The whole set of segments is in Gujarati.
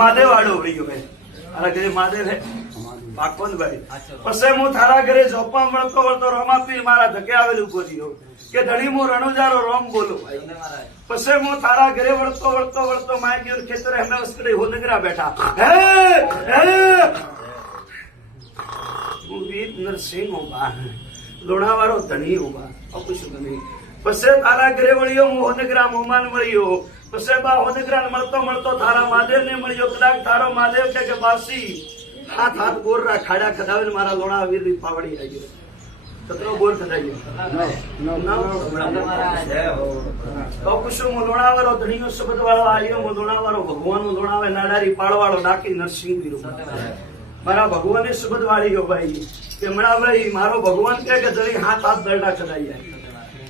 महादेव आड़ो वळ्यो है तारा घरे महादेव है पाकोन भाई पछे हूँ थारा घरे झोपा वळतो वळतो रमापीर मारा धके आवेल उभो रह्यो के धणी मु रणुजारो रोम बोलो भाई पछे हूँ थारा घरे वळतो वळतो वळतो माय गयो खेतर हमें उसकड़े होनगरा बैठा वीर नरसिंह उभा लोणावारो धणी उभा कुछ नहीं पछे तारा घरे वळ्यो हूँ होनगरा मोमान वळ्यो पछे बा होनगरा मळतो मळतो थारा महादेव ने मळ्यो कदाच थारो महादेव के बासी हाथ हाथ बोर रा खाड़ा खदावे मारा लोणा वीर री पावड़ी आई गयो कतरो बोर खदायो तो कुछ मु लोणावारो धणीनो शब्द वाळो आयो मु लोणावारो भगवान नु लोणावे नाडारी पाळवाळो डाकी नरसिंह वीर मारा भगवाने शब्द वाળી गयो भाई के मणा भाई मारो भगवान के धणी हाथ हाथ दरडा खदाई आई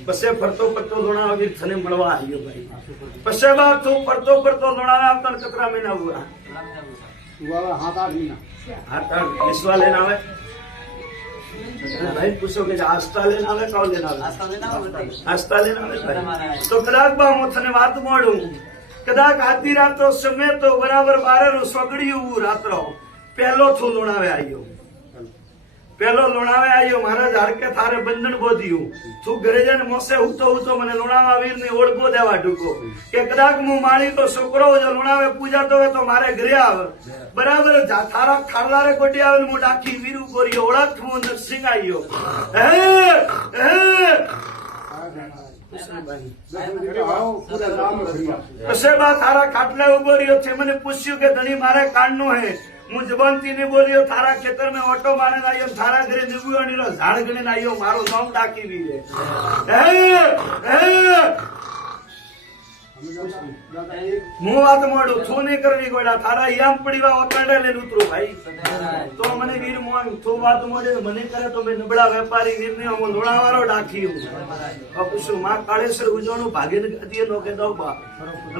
पछे फरतो फरतो लोणावा वीर थने મળવા આવ્યો ભાઈ पछे बात तो फरतो फरतो लोणावा આવતા કતરા મહિના हुआ हाथ आठ महीना हाथ आठ विश्वा लेना आवे भाई पूछो के आस्था लेना आवे कौन लेना आवे आस्था लेना आवे तो कदाक बा मु थने વાત મોડું કદાક આધી રાતો સમય તો બરાબર 12 નું સગડિયું રાત્રો પહેલો થો લોણાવે આવ્યો પેલો લોણાવે આવ્યો महाराज હરકે થારે બંધન બોધ્યું તું ઘરે જઈને મોસે ઉતો ઉતો મને લોણાવા વીર ની ઓળખો દેવા ઢુકો કે કદાચ હું માળી તો છોકરો જો લોણાવે પૂજા તો તો મારે ઘરે આવ બરાબર થારા ખારલારે કોટી આવે હું ડાકી વીરુ કોરી ઓળખ હું નરસિંહ આવ્યો પછી બા થારા ખાટલા ઉભો રહ્યો છે મને પૂછ્યું કે ધણી મારે કાનનો હે હું જબનથી ને બોલ્યો थारा खेतर में ऑटो मारे आयो थारा घरे निबुआनी नो झाड़ गणे आयो मारो नाम डाकी वी मु बात मोडू थो नहीं करनी गोड़ा थारा याम पड़ीवा ओटाडे लेन उतरो भाई तो मने वीर मोन थो बात मोडे मने करे तो मैं नबड़ा व्यापारी वीर ने हम लोणावारो डाकी हूं अब कुछ मां काळेश्वर उजोणो भागे न गदी नो के दो बा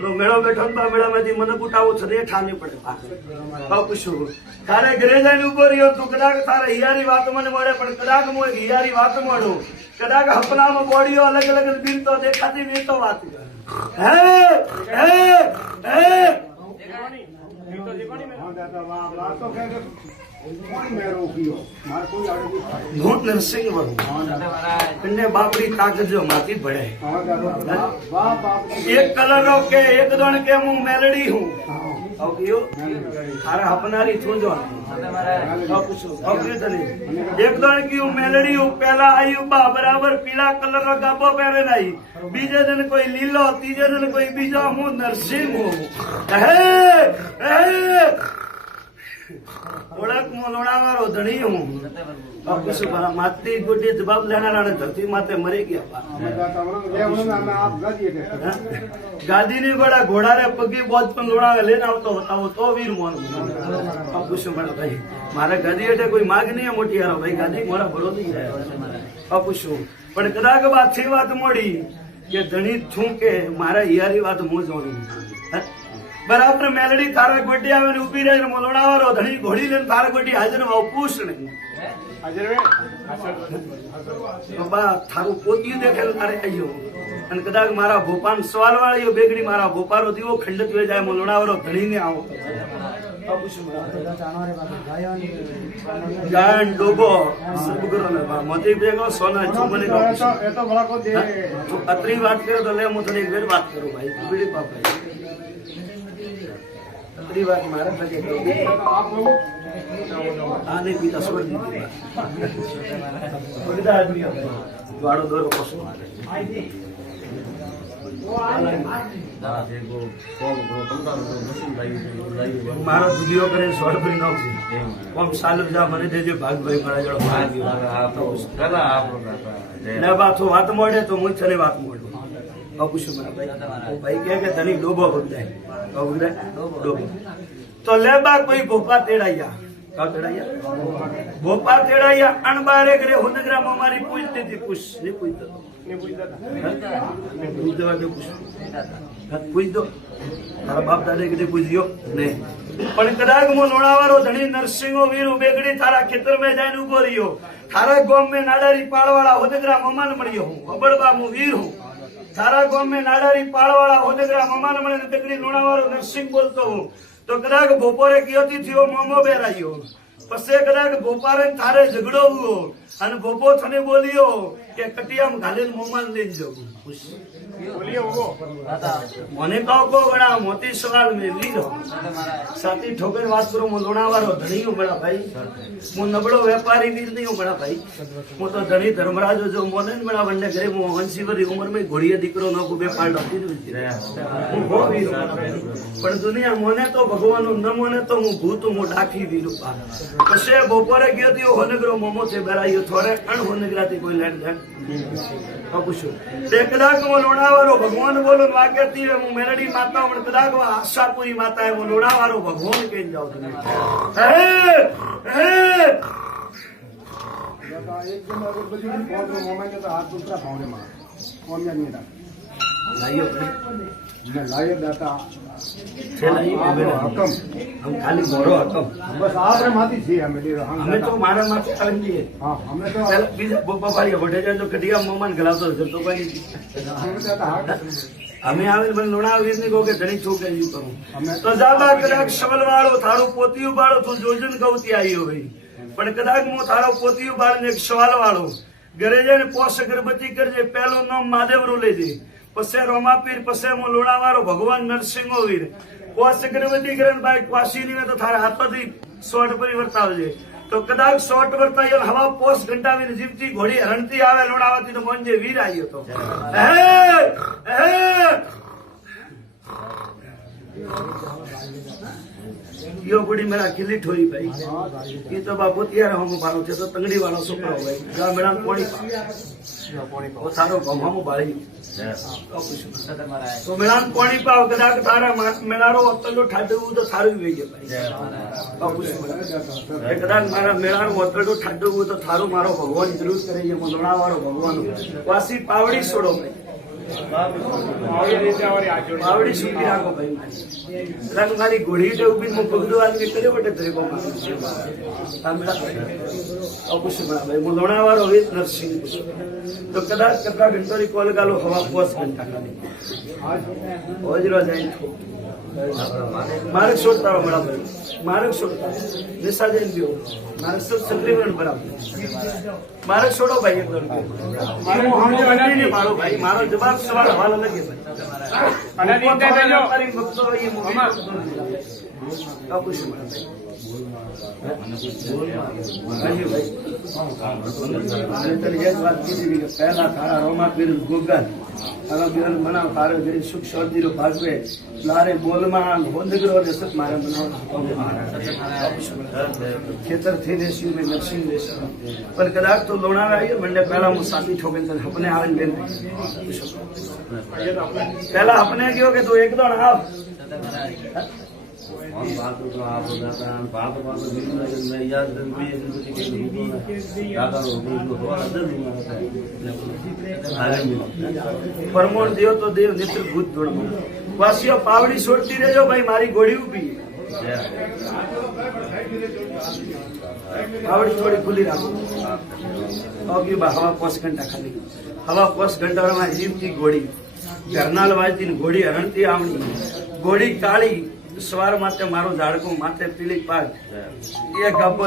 नो मेळो बैठो बा मेळा માંથી મને બુટાવો છને ઠાની પડે अब कुछ थारे घरे जाने उभो रह्यो तो कदाक थारे हियारी बात मने मोडे पण कदाक मो हियारी बात मोडो कदाक अपना में बॉडीओ अलग अलग वीर तो देखाती वीर तो बात नरसिंह बापरी ताकत जो माती बढ़े एक कलर के एक दौड़ के मुंह मेलड़ी हूँ अपनारी थू जो एक दौड़ की मेलड़ी हूँ पहला आई बा बराबर पीला कलर रो गाबो पहरे आई बीजे दिन कोई लीलो तीजे दिन कोई बीजो हूँ नरसिंह हूँ ओळख मु लोणावारो धणी हूँ माती गुड्डी जवाब लेना धरती माते मरी गया गादी नहीं बड़ा घोड़ा रे पगी बहुत पण लोणावे लेना आवतो बताओ तो वीर मोन पूछो बड़ा भाई मारे गादी हेठे कोई माग नहीं है मोटी यारो भाई गादी मोरा भरो नहीं है पूछो पण कदाक बात थी बात मोड़ी के धणी छू के मारा यारी बात मु जोणी बराबर मेलडी थारा गोटी आवे उभी रही लोणावारो धणी घोड़ी लेन थारा गोटी हाजर में पूछ नहीं बाबा थारू पोती देखे तारे आयो અને કદાચ મારા ભોપાન સવાલ વાળીઓ બેગડી મારા ભોપારો દીવો ખંડિત વે જાય મો લોણાવારો ધણી ને આવો ગાયન ડોબો सब करो ने मोती बेगो सोना चुमने का ए तो बड़ा को दे तो अतरी बात करे तो ले मु तने एक बेर बात करो भाई बीड़ी पापा अतरी बात मारे लगे तो आप लोग आने पीता छोड़ दी बगदा आदमी वाड़ो दौर पसो मारो दुलियो करे सोड़ भरी नाव से कम साल जा मने देजे भाग भाई मारा जड़ो भाग तो कला आप ने बात हो बात मोड़े तो मुझ चले बात मोड़ो अब कुछ मरा भाई ओ भाई के धनी डोबो बगदाय डोबो तो लेबा कोई भोपा तेड़ाया का तेड़ाया भोपा तेड़ाया अनबारे करे हुनग्रा हमारी पूछती थी पूछ नहीं पूछता पूछ दो तारा बाप दादे के पूछ दियो नहीं पण कदाच मो लोणावारो धणी नरसिंहो वीरू बेगड़ी थारा खेतर में जाने उभो रह्यो थारा गाम में नाडारी पाड़वाड़ा होदगरा ममान मळ्यो हूं अबड़बा मु वीर हूं थारा गाम में नाडारी पाड़वाड़ा होदगरा ममान मळे बेगड़ी लोणावारो नरसिंह बोलतो हूं તો કદાચ બપોરે કયોથી થયો મોમો બેરાયો, પછી કદાચ બપોરે તારે ઝઘડો હુઓ અને બપો થને બોલ્યો કે કટિયામ ઘાલીને મોમાં લઈને જવું. મને કહો ગણા મોતી સવાલ મેં લીધો સાથી ઠોકર વાત કરું. હું લુણાવાળો ધણી હું બડા ભાઈ, હું નબળો વેપારી વીર નહીં હું બડા ભાઈ. હું તો ધણી ધર્મરાજો જો મોને ને બડા વંડે ઘરે હું 80 વર્ષની ઉંમરમાં ઘોડીએ દીકરો નોકું બે પાડ આપી હું બહુ વીર પણ દુનિયા મોને તો ભગવાનનું ન મોને તો હું ભૂત હું ડાખી વીરું. પછી બપોરે ગયો તો હોનગરો મોમો છે બેરાયો થોડે અણ હોનગરાથી કોઈ લેણ દેણ પૂછ્યું તે કદાચ હું લોણાવાળો ભગવાન બોલો વાગ્યતી હું મેલડી માતા પણ કદાચ આશાપુરી માતા હું લોણાવાળો ભગવાન કહીને જાઉં તમે ખાલી મોરો હકમ બસ આપણે માંથી છીએ અમે તો મારા માંથી આવી જઈએ. બીજા બોપા પાડી વઢે જાય તો કઢિયા મોમાન ગલાવતો તો કઈ અમે આવીને મને લોણા વીર ની કહો કે ઘણી છોક કરું તો જાબા કદાચ સવલ વાળો થારું પોતિયું બાળો તું જોજન ગૌતી આવ્યો ભાઈ પણ કદાચ હું થારો પોતિયું બાળને એક સવાલ વાળો ઘરે જઈને પોષ અગરબત્તી કરજે પહેલું નામ મહાદેવરું લેજે પછી રોમાપીર પછી હું લોણાવાળો ભગવાન નરસિંહો વીર પોષ અગરબત્તી કરે ભાઈ ક્વાસી ની તો થારા હાથમાંથી શોર્ટ પરી વર્તાવજે તો કદાચ શોર્ટ વર્તાયો હવા પોષ ઘંટાવીને જીવતી ઘોડી હરણતી આવે લોણાવાથી તો મોંજે વીર આવ્યો તો યો ગુડી મેળા કિલ્લી ઠોઈ ભાઈ એ તો બાપુ ત્યારે હમ મારો છે તો તંગડી વાળો છોકરો ભાઈ જા મેળા પોણી પાવ સારો ગમામો બાળી તો મેળા પોણી પાવ કદાચ તારા મેળારો અતલો ઠાડવું તો સારું વહી જાય ભાઈ કદાચ મારા મેળાનો અતલો ઠાડવું તો થારું મારો ભગવાન જરૂર કરે છે લોણા વાળો ભગવાન વાસી પાવડી છોડો ભાઈ પાવડી સુકી રાખો ભાઈ મારી ઘોડી જે ઉભી હું પગલું આદમી કર્યો બટે તરીકો ભાઈ હું લોણાવાળો વીર નરસિંહ તો કદાચ કટરા ઘંટોરી કોલ ગાલો હવા 5 ઘંટા ખાલી હોજરો જાય માર્ગ છોડતા મળા ભાઈ માર્ગ છોડતા નિશા જઈને ગયો માર્ગ સબ સક્રિયણ બરાબર માર્ગ છોડો ભાઈ એકદમ મારો ભાઈ મારો જવાબ સવાલ હવાલો લગે પહેલા તારા રોમા પીર ગોગલ મનાવ તારે ઘરે સુખ શાંતિ રો ભાગવે લારે બોલમાં હોંદગરો ને સત મારે ખેતર થી લેશું મેં નરસિંહ લેશું પણ કદાચ તો લોણાવા આવ્યો મંડે પહેલા હું સાથી ઠોકે હપને આવે બેન પહેલા હપને ગયો કે તું એક દોડ આવ પરમોણ દેવ તો દેવ નેત્ર ભૂત દોડમાં વાસીઓ પાવડી છોડતી રહેજો ભાઈ મારી ઘોડી ઉભી પાવડી થોડી ખુલ્લી રાખો હવા 5 ઘંટા ખાલી હવા 5 ઘંટા જીવતી ઘોડી ઘરનાલ વાજતી ઘોડી હરણતી આવણી ઘોડી કાળી સવાર માથે મારો ઝાડકું માથે પીળી પાક એ ગપો